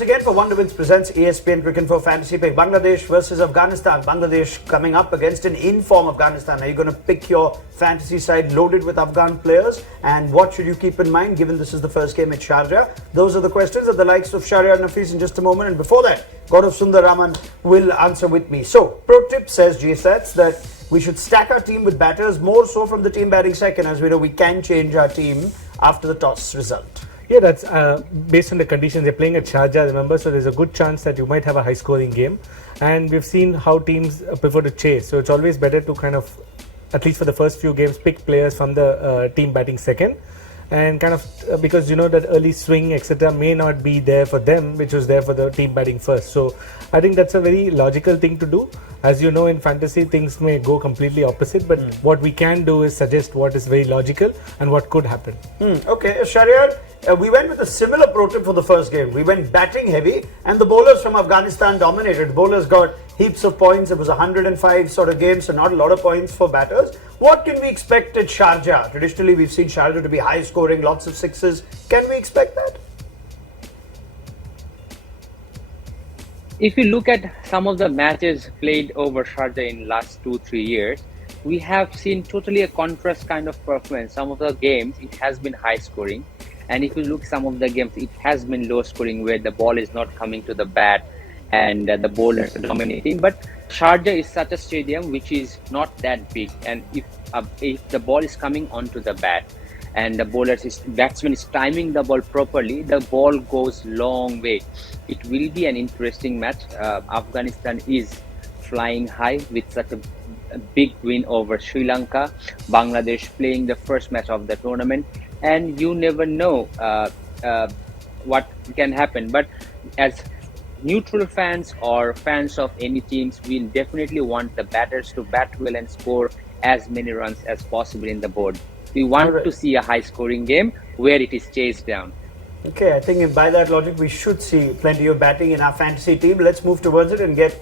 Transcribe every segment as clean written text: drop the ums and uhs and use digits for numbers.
once again for Wonderwins presents ESPNcricinfo Fantasy Pick. Bangladesh versus Afghanistan. Bangladesh coming up against an in-form Afghanistan. Are you going to pick your fantasy side loaded with Afghan players? And what should you keep in mind given this is the first game at Sharjah? Those are the questions of the likes of Shahryar Nafees in just a moment. And before that, Gaurav Sundaraman will answer with me. So, pro tip says GSATs that we should stack our team with batters, more so from the team batting second. As we know, we can change our team after the toss result. Yeah, that's based on the conditions. They're playing at Sharjah, remember, so there's a good chance that you might have a high-scoring game. And we've seen how teams prefer to chase, so it's always better to kind of, at least for the first few games, pick players from the team batting second. And kind of, because you know that early swing, etc., may not be there for them, which was there for the team batting first. So I think that's a very logical thing to do. As you know, in fantasy, things may go completely opposite, but what we can do is suggest what is very logical and what could happen. Okay, Shahryar, we went with a similar pro tip for the first game. We went batting heavy, and the bowlers from Afghanistan dominated. Bowlers got heaps of points. It was a 105 sort of game, so not a lot of points for batters. What can we expect at Sharjah? Traditionally, we've seen Sharjah to be high scoring, lots of sixes. Can we expect that? If you look at some of the matches played over Sharjah in last 2-3 years, we have seen totally a contrast kind of performance. Some of the games, it has been high scoring. And if you look some of the games, it has been low scoring where the ball is not coming to the bat and the bowlers are dominating. But Sharjah is such a stadium which is not that big. And if the ball is coming onto the bat and the batsman is timing the ball properly, the ball goes long way. It will be an interesting match. Afghanistan is flying high with such a big win over Sri Lanka. Bangladesh playing the first match of the tournament. And you never know what can happen. But as neutral fans or fans of any teams, we'll definitely want the batters to bat well and score as many runs as possible in the board. We want to see a high scoring game where it is chased down. Okay, I think by that logic, we should see plenty of batting in our fantasy team. Let's move towards it and get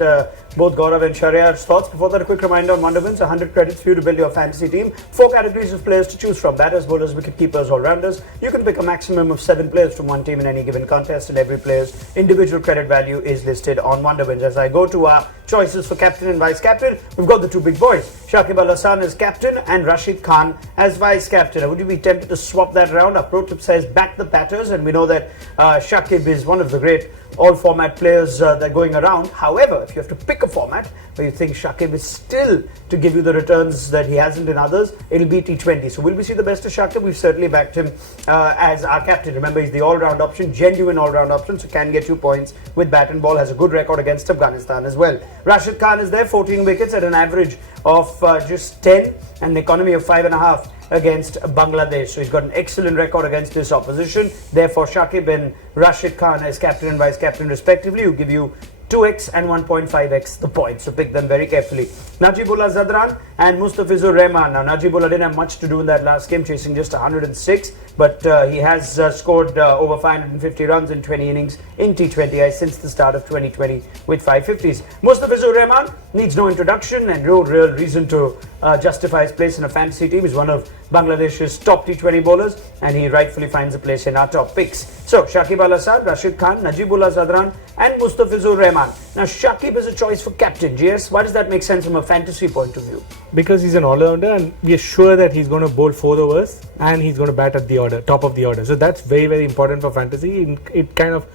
both Gaurav and Shahriyar's thoughts. Before that, a quick reminder on Wonderwins, 100 credits for you to build your fantasy team. 4 categories of players to choose from: batters, bowlers, wicket keepers, all-rounders. You can pick a maximum of 7 players from one team in any given contest, and every player's individual credit value is listed on Wonderwins. As I go to our choices for captain and vice captain, we've got the two big boys, Shakib as captain and Rashid Khan as vice captain. Would you be tempted to swap that around? Our pro tip says back the batters, and we know that Shakib is one of the great all-format players that are going around. However, if you have to pick a format where you think Shakib is still to give you the returns that he hasn't in others, it'll be T20. So will we see the best of Shakib? We've certainly backed him as our captain. Remember, he's the all-round option, genuine all-round option, so can get you points with bat and ball, has a good record against Afghanistan as well. Rashid Khan is there, 14 wickets at an average of just 10 and an economy of 5.5 against Bangladesh. So he's got an excellent record against this opposition. Therefore, Shakib and Rashid Khan as captain and vice captain respectively will give you 2x and 1.5x the points. So pick them very carefully. Najibullah Zadran and Mustafizur Rahman. Now, Najibullah didn't have much to do in that last game, chasing just 106, but he has scored over 550 runs in 20 innings in T20I since the start of 2020 with 550s. Mustafizur Rahman needs no introduction and no real reason to justify his place in a fantasy team. He's one of Bangladesh's top T20 bowlers, and he rightfully finds a place in our top picks. So, Shakib Al-Assad, Rashid Khan, Najibullah Zadran and Mustafizur Rahman. Now, Shakib is a choice for captain. GS, why does that make sense from a fantasy point of view? Because he's an all-rounder and we are sure that he's going to bowl 4 overs and he's going to bat at the order, top of the order. So that's very, very important for fantasy. It kind of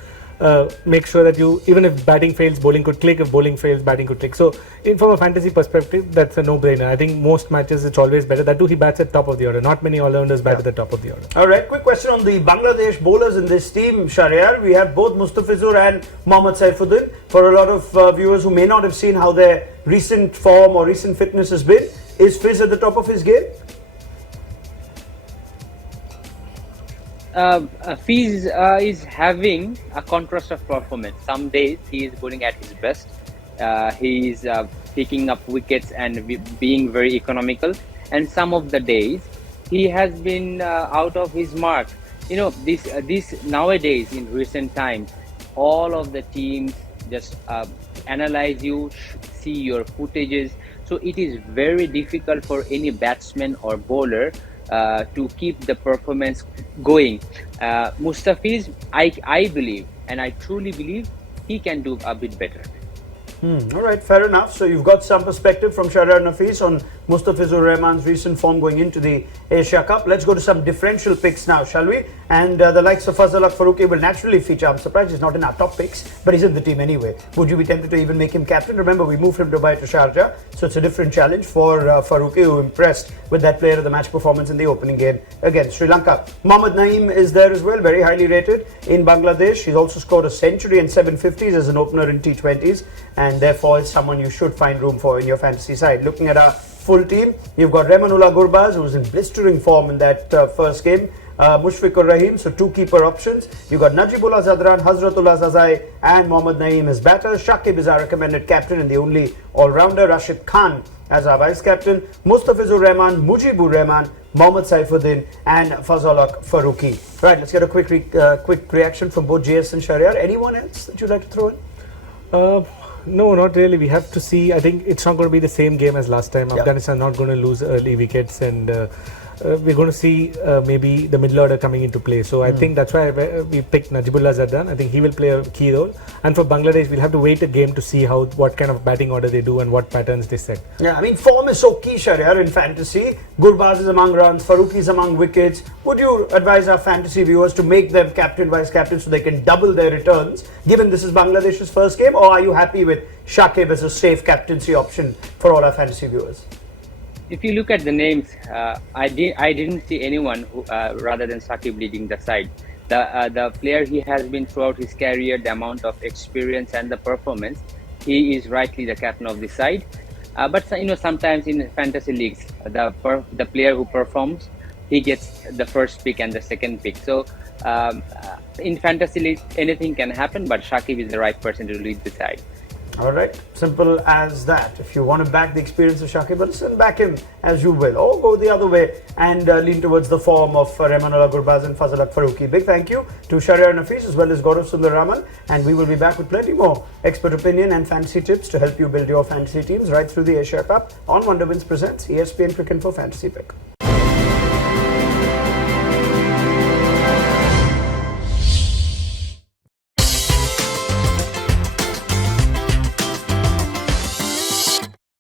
make sure that you, even if batting fails, bowling could click. If bowling fails, batting could click. So from a fantasy perspective, that's a no-brainer. I think most matches it's always better. That too, he bats at top of the order. Not many all-rounders bat at the top of the order. All right, quick question on the Bangladesh bowlers in this team, Shahryar. We have both Mustafizur and Mohammad Saifuddin. For a lot of viewers who may not have seen how their recent form or recent fitness has been, is Fiz at the top of his game? Fiz is having a contrast of performance. Some days he is bowling at his best. He is picking up wickets and being very economical. And some of the days he has been out of his mark. You know, this nowadays in recent times, all of the teams just analyze you, see your footages. So it is very difficult for any batsman or bowler to keep the performance going. Mustafiz, I believe and I truly believe he can do a bit better. All right, fair enough. So you've got some perspective from Shahriar Nafees on Mustafizur Rahman's recent form going into the Asia Cup. Let's go to some differential picks now, shall we? And the likes of Fazal Faruqi will naturally feature. I'm surprised he's not in our top picks, but he's in the team anyway. Would you be tempted to even make him captain? Remember, we moved from Dubai to Sharjah, so it's a different challenge for Faruqi, who impressed with that player of the match performance in the opening game against Sri Lanka. Mohammad Naeem is there as well, very highly rated in Bangladesh. He's also scored a century and 750s as an opener in T20s, and therefore is someone you should find room for in your fantasy side. Looking at our full team, you've got Remanullah Gurbaz, who was in blistering form in that first game. Mushfiqur Rahim, so two keeper options. You've got Najibullah Zadran, Hazratullah Zazai, and Mohammad Naeem as batters. Shakib is our recommended captain and the only all-rounder. Rashid Khan as our vice-captain. Mustafizur Rahman, Mujibur Rahman, Mohammad Saifuddin, and Fazal Faruqi. Right, let's get a quick reaction from both JS and Shahriar. Anyone else that you'd like to throw in? No, not really. We have to see. I think it's not going to be the same game as last time. Afghanistan not going to lose early wickets, and we're going to see maybe the middle order coming into play. So I think that's why we picked Najibullah Zadran. I think he will play a key role. And for Bangladesh, we'll have to wait a game to see what kind of batting order they do and what patterns they set. Yeah, I mean, form is so key, Shahriar, in fantasy. Gurbaz is among runs, Faruqi is among wickets. Would you advise our fantasy viewers to make them captain, vice-captain so they can double their returns, given this is Bangladesh's first game? Or are you happy with Shakib as a safe captaincy option for all our fantasy viewers? If you look at the names, I didn't see anyone who, rather than Shakib leading the side. The player he has been throughout his career, the amount of experience and the performance, he is rightly the captain of the side. But sometimes in fantasy leagues, the player who performs, he gets the first pick and the second pick. So in fantasy leagues, anything can happen, but Shakib is the right person to lead the side. All right, simple as that. If you want to back the experience of Shakib al Hasan, back him as you will, or go the other way and lean towards the form of Remanullah Gurbaz and Fazal Faruqi. Big thank you to Shahriar Nafees as well as Gaurav Sundar Raman, and we will be back with plenty more expert opinion and fantasy tips to help you build your fantasy teams right through the Asia Cup on Wonderwins presents ESPN Cricinfo Fantasy Pick.